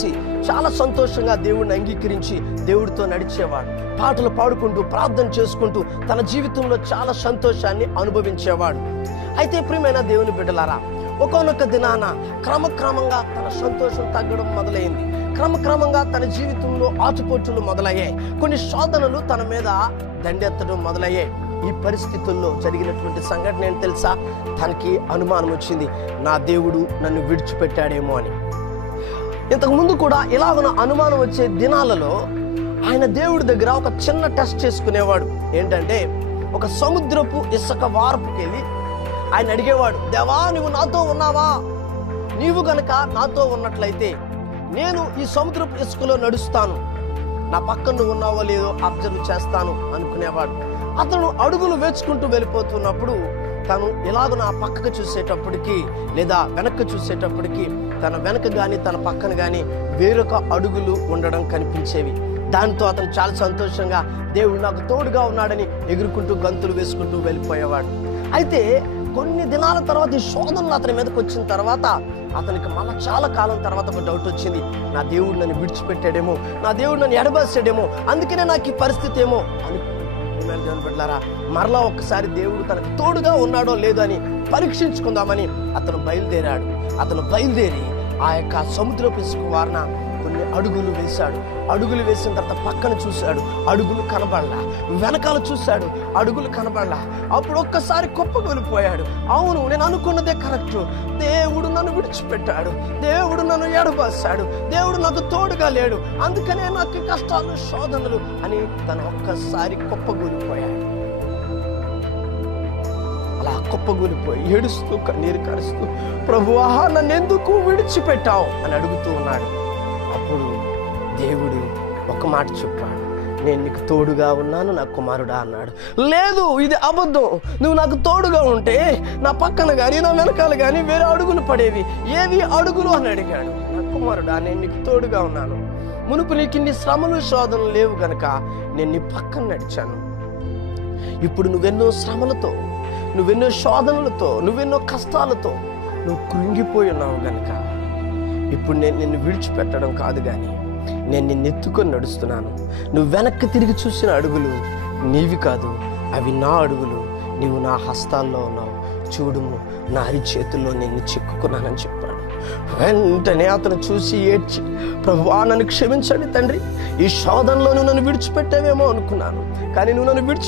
కలిసి చాలా సంతోషంగా దేవుడిని అంగీకరించి దేవుడితో నడిచేవాడు. పాటలు పాడుకుంటూ ప్రార్థన చేసుకుంటూ తన జీవితంలో చాలా సంతోషాన్ని అనుభవించేవాడు. అయితే ప్రియమైన దేవుని బిడ్డలారా, ఒక్కొక్క దినాన క్రమక్రమంగా తన సంతోషం తగ్గడం మొదలైంది. క్రమక్రమంగా తన జీవితంలో ఆటుపోటులు మొదలయ్యాయి. కొన్ని శోధనలు తన మీద దండెత్తడం మొదలయ్యాయి. ఈ పరిస్థితుల్లో జరిగినటువంటి సంఘటన ఏంటి తెలుసా? తనకి అనుమానం వచ్చింది, నా దేవుడు నన్ను విడిచిపెట్టాడేమో అని. ఇంతకుముందు కూడా ఇలాగ అనుమానం వచ్చే దినాలలో ఆయన దేవుడి దగ్గర ఒక చిన్న టెస్ట్ చేసుకునేవాడు. ఏంటంటే, ఒక సముద్రపు ఇసుక వారపుకెళ్ళి ఆయన అడిగేవాడు, దేవా నువ్వు నాతో ఉన్నావా? నీవు గనక నాతో ఉన్నట్లయితే నేను ఈ సముద్రపు ఇసుకలో నడుస్తాను, నా పక్కన నువ్వు ఉన్నావో లేదో అబ్జర్వ్ చేస్తాను అనుకునేవాడు. అతను అడుగులు వేచుకుంటూ వెళ్ళిపోతున్నప్పుడు తను ఇలాగ నా పక్కకు చూసేటప్పటికి లేదా వెనక్కి చూసేటప్పటికి తన వెనక గాని తన పక్కన గాని వేరొక అడుగులు ఉండడం కనిపించేవి. దాంతో అతను చాలా సంతోషంగా దేవుడు నాకు తోడుగా ఉన్నాడని ఎగురుకుంటూ గంతులు వేసుకుంటూ వెళ్ళిపోయేవాడు. అయితే కొన్ని దినాల తర్వాత ఈ శోధనలు అతని మీదకి వచ్చిన తర్వాత అతనికి మళ్ళీ చాలా కాలం తర్వాత ఒక డౌట్ వచ్చింది, నా దేవుడు నన్ను విడిచిపెట్టాడేమో, నా దేవుడు నన్ను ఎడబాసాడేమో, అందుకనే నాకు ఈ పరిస్థితి ఏమో అని. దేవుని బిడ్డలారా, మరలా ఒక్కసారి దేవుడు తనకు తోడుగా ఉన్నాడో లేదో అని పరీక్షించుకుందామని అతను బయలుదేరాడు. అతను బయలుదేరి ఆ యొక్క సముద్రపు ఇసుక వారన కొన్ని అడుగులు వేశాడు. అడుగులు వేసిన తర్వాత పక్కన చూశాడు, అడుగులు కనబడలా. వెనకాల చూశాడు, అడుగులు కనబడలా. అప్పుడు ఒక్కసారి కుప్పకూలిపోయాడు. అవును, నేను అనుకున్నదే కరెక్ట్, దేవుడు నన్ను విడిచిపెట్టాడు, దేవుడు నన్ను ఎడబాసాడు, దేవుడు నాకు తోడుగా లేడు, అందుకనే నాకు కష్టాలు శోధనలు అని తను ఒక్కసారి కుప్పకూలిపోయాడు. అలా కుప్పగూలిపోయి ఏడుస్తూ కన్నీరు కరుస్తూ, ప్రభువా నన్ను ఎందుకు విడిచిపెట్టావు అని అడుగుతూ ఉన్నాడు. అప్పుడు దేవుడు ఒక మాట చెప్పాడు, నేను నీకు తోడుగా ఉన్నాను నా కుమారుడా అన్నాడు. లేదు, ఇది అబద్ధం. నువ్వు నాకు తోడుగా ఉంటే నా పక్కన కానీ నా వెనకాల కానీ వేరే అడుగులు పడేవి. ఏవి అడుగులు అని అడిగాడు. నా కుమారుడా, నేను నీకు తోడుగా ఉన్నాను. మునుపు నీకు ఇన్ని శ్రమలు శోధనలు లేవు గనక నేను నీ పక్కన నడిచాను. ఇప్పుడు నువ్వెన్నో శ్రమలతో, నువ్వెన్నో శోధనలతో, నువ్వెన్నో కష్టాలతో నువ్వు కృంగిపోయి ఉన్నావు గనక ఇప్పుడు నేను నిన్ను విడిచిపెట్టడం కాదు, కానీ నేను నిన్ను ఎత్తుకొని నడుస్తున్నాను. నువ్వు వెనక్కి తిరిగి చూసిన అడుగులు నీవి కాదు, అవి నా అడుగులు. నీవు నా హస్తాల్లో ఉన్నావు, చూడుము నా అరిచేతుల్లో నిన్ను చిక్కుకున్నానని చెప్పాడు. వెంటనే అతను చూసి ఏడ్చి, ప్రభువా నన్ను క్షమించండి తండ్రి, ఈ శోధనలో నువ్వు నన్ను విడిచిపెట్టావేమో అనుకున్నాను, కానీ నువ్వు నన్ను